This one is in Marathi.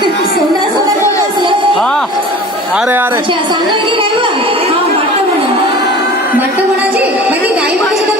सोना सोना कोण असलं? हा अरे अरे अच्छा सांगा की काय बा? हा वाटतं म्हणा कोणाची बाकी गाई भाषेला